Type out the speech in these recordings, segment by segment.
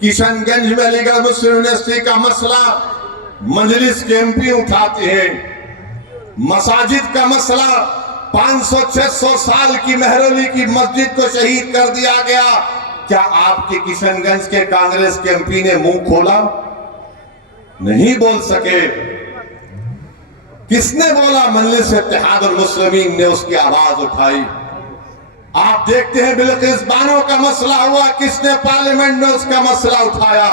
किशनगंज में अलीगढ़ मुस्लिम यूनिवर्सिटी का मसला मजलिस के एमपी उठाते हैं। मसाजिद का मसला 500-600 साल की मेहरौली की मस्जिद को शहीद कर दिया गया। क्या आपके किशनगंज के कांग्रेस के एमपी ने मुंह खोला? नहीं बोल सके। किसने बोला? मजलिस इत्तेहादुल मुस्लिमीन ने उसकी आवाज उठाई। आप देखते हैं बिल्किस बानो का मसला हुआ, किसने पार्लियामेंट में उसका मसला उठाया?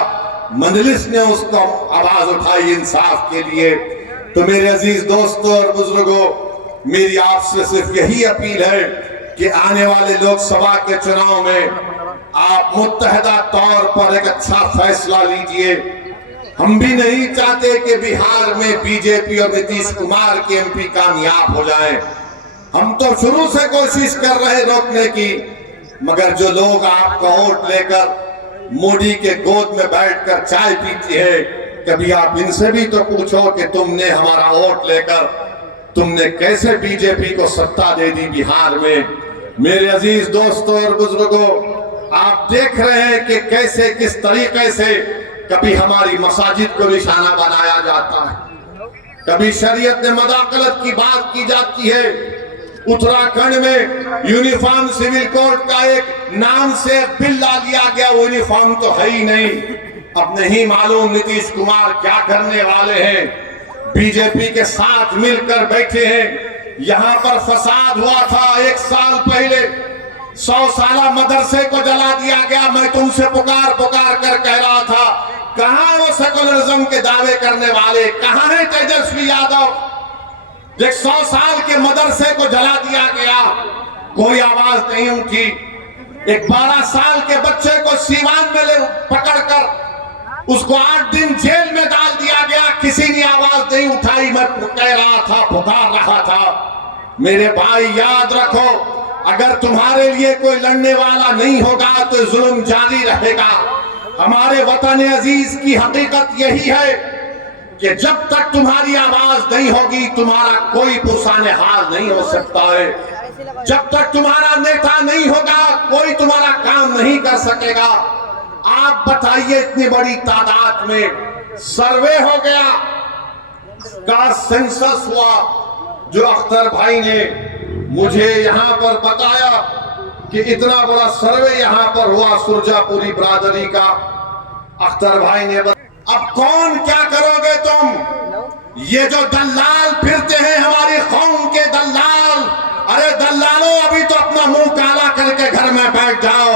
मजलिस ने उसको आवाज उठाई इंसाफ के लिए। तो मेरे अजीज दोस्तों और बुजुर्गों, मेरी आपसे सिर्फ यही अपील है कि आने वाले लोकसभा के चुनाव में आप मुत्तहदा तौर पर एक अच्छा फैसला लीजिए। हम भी नहीं चाहते कि बिहार में बीजेपी और नीतीश कुमार के एमपी कामयाब हो जाएं। हम तो शुरू से कोशिश कर रहे रोकने की, मगर जो लोग आपका वोट लेकर मोदी के गोद में बैठकर चाय पीते हैं, कभी आप इनसे भी तो पूछो कि तुमने हमारा वोट लेकर तुमने कैसे बीजेपी को सत्ता दे दी बिहार में। मेरे अजीज दोस्तों और बुजुर्गों, आप देख रहे हैं कि कैसे किस तरीके से कभी हमारी मसाजिद को निशाना बनाया जाता है, कभी शरीयत में मदाखलत की बात की जाती है। उत्तराखंड में यूनिफॉर्म सिविल कोड का एक नाम से बिल ला लिया गया, वो यूनिफॉर्म तो है ही नहीं। अब नहीं मालूम नीतीश कुमार क्या करने वाले हैं। बीजेपी के साथ मिलकर बैठे हैं। यहां पर फसाद हुआ था 1 साल पहले, 100 साला मदरसे को जला दिया गया। मैं तुमसे पुकार पुकार कर कह रहा था, कहां वो सेकुलरिज्म के दावे करने वाले, कहां है तेजस्वी यादव? 100 साल के मदरसे को जला दिया गया, कोई आवाज नहीं उठी। एक 12 साल के बच्चे को सीवान में पकड़कर उसको 8 दिन जेल में डाल दिया गया, किसी ने आवाज नहीं उठाई। मैं कह रहा था, पुकार रहा था। मेरे भाई याद रखो, अगर तुम्हारे लिए कोई लड़ने वाला नहीं होगा तो जुल्म जारी रहेगा। हमारे वतन अजीज की हकीकत यही है कि जब तक तुम्हारी आवाज नहीं होगी, तुम्हारा कोई पुरसाने हाल नहीं हो सकता है। जब तक तुम्हारा नेता नहीं होगा, कोई तुम्हारा काम नहीं कर सकेगा। आप बताइए, इतनी बड़ी तादाद में सर्वे हो गया, का सेंसस हुआ, जो अख्तर भाई ने मुझे यहां पर बताया कि इतना बड़ा सर्वे यहां पर हुआ सुरजापुरी बरादरी का। अख्तर भाई ने अब कौन क्या करोगे तुम? ये जो दल्लाल फिरते हैं, हमारी कौम के दल्लाल, अरे दल्लालों, अभी तो अपना मुंह काला करके घर में बैठ जाओ।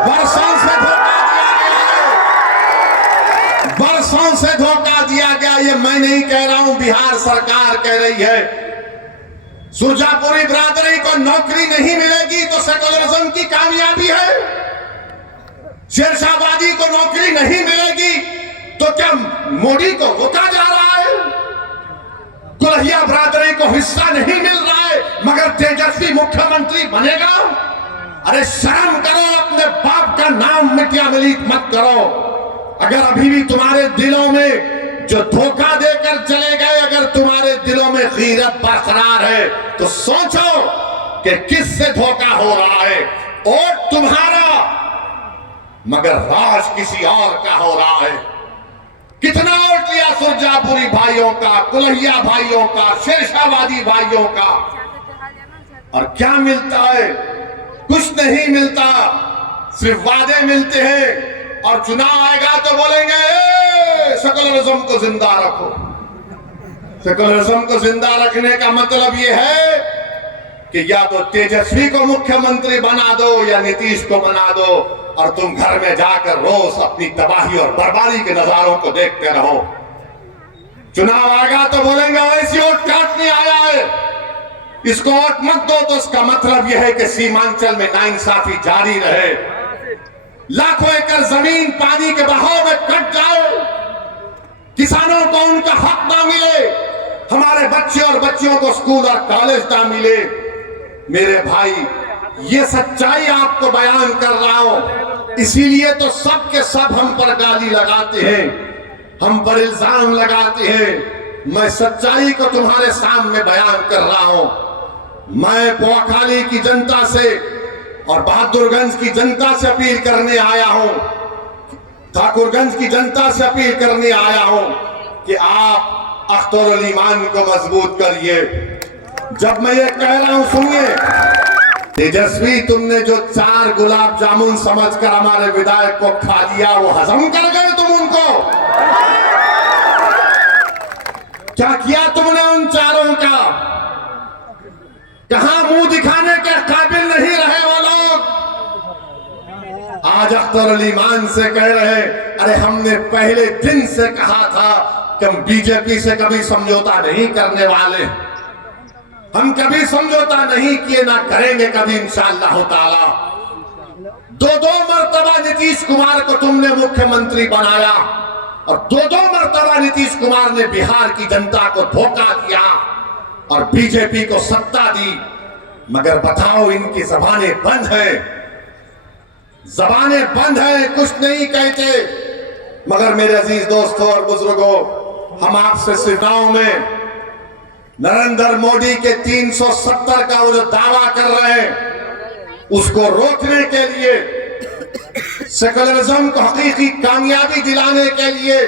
बरसों से धोखा दिया गया, बरसों से धोखा दिया गया। ये मैं नहीं कह रहा हूं, बिहार सरकार कह रही है। सुरजापुरी बरादरी को नौकरी नहीं मिलेगी तो सेकुलरिज्म की कामयाबी है। शेरशाहबादी को नौकरी नहीं मिलेगी तो क्या मोदी को रोका जा रहा है? कुल्हिया बरादरी को हिस्सा नहीं मिल रहा है, मगर तेजस्वी मुख्यमंत्री बनेगा? अरे शर्म करो, अपने बाप का नाम मिटिया मिलीत मत करो। अगर अभी भी तुम्हारे दिलों में जो धोखा देकर चले गए, अगर तुम्हारे दिलों में गीरत बरकरार है, तो सोचो कि किससे धोखा हो रहा है। वोट तुम्हारा, मगर राज किसी और का हो रहा है। कितना वोट लिया सुरजापुरी भाइयों का, कुल्हिया भाइयों का, शेरशाहबादी भाइयों का, और क्या मिलता है? कुछ नहीं मिलता, सिर्फ वादे मिलते हैं। और चुनाव आएगा तो बोलेंगे सेकुलरिज्म को जिंदा रखो। सेकुलरिज्म को जिंदा रखने का मतलब यह है कि या तो तेजस्वी को मुख्यमंत्री बना दो या नीतीश को बना दो, और तुम घर में जाकर रोज अपनी तबाही और बर्बादी के नजारों को देखते रहो। चुनाव आएगा तो बोलेंगे ऐसी वोट काटने आया है, इसको वोट मत दो। तो इसका मतलब यह है कि सीमांचल में नाइंसाफी जारी रहे, लाखों एकड़ जमीन पानी के बहाव में कट जाए, किसानों को उनका हक ना मिले, हमारे बच्चे और बच्चियों को स्कूल और कॉलेज ना मिले। मेरे भाई, ये सच्चाई आपको बयान कर रहा हूं। इसीलिए तो सब के सब हम पर गाली लगाते हैं, हम पर इल्जाम लगाते हैं। मैं सच्चाई को तुम्हारे सामने बयान कर रहा हूं। मैं पोखाली की जनता से और बहादुरगंज की जनता से अपील करने आया हूं ठाकुरगंज की जनता से अपील करने आया हूं कि आप अख्तर अल ईमान को मजबूत करिए। जब मैं ये कह रहा हूं सुनिए, तेजस्वी तुमने जो 4 गुलाब जामुन समझकर हमारे विधायक को खा लिया, वो हजम कर गए तुम उनको? क्या किया तुमने उन 4 का? कहां मुंह दिखाने के काबिल नहीं रहे वो लोग? आज अख्तर अल ईमान से कह रहे, अरे हमने पहले दिन से कहा था कि हम बीजेपी से कभी समझौता नहीं करने वाले, हम कभी समझौता नहीं किए, ना करेंगे कभी इंशाअल्लाह ताला। 2 मर्तबा नीतीश कुमार को तुमने मुख्यमंत्री बनाया और 2 मर्तबा नीतीश कुमार ने बिहार की जनता को धोखा दिया और बीजेपी को सत्ता दी। मगर बताओ, इनकी जबानें बंद है, जबानें बंद है, कुछ नहीं कहते। मगर मेरे अजीज दोस्तों और बुजुर्गों, हम आपसे चुनाव में नरेंद्र मोदी के 370 का वो जो दावा कर रहे हैं, उसको रोकने के लिए, सेकुलरिज्म को हकीकी कामयाबी दिलाने के लिए,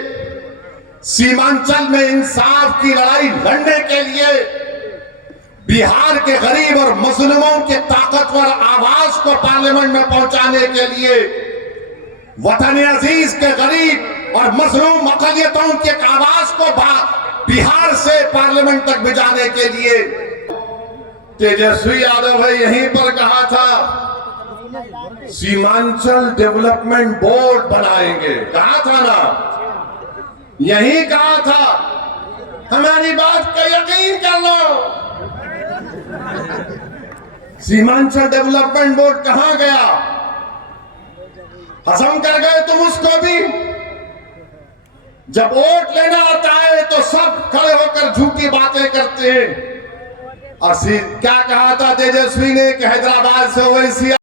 सीमांचल में इंसाफ की लड़ाई लड़ने के लिए, बिहार के गरीब और मजलूमों के ताकतवर आवाज को पार्लियामेंट में पहुंचाने के लिए, वतन अजीज के गरीब और मजलूम अक़लियतों की आवाज को बिहार से पार्लियामेंट तक भिजाने के लिए तेजस्वी यादव भाई यहीं पर कहा था सीमांचल डेवलपमेंट बोर्ड बनाएंगे, कहा था ना, यही कहा था। हमारी बात का यकीन कर लो, सीमांचल डेवलपमेंट बोर्ड कहां गया? हजम कर गए तुम उसको भी। जब वोट लेना आता है तो सब खड़े होकर झूठी बातें करते हैं। और क्या कहा था तेजस्वी ने कि हैदराबाद से ओवैसी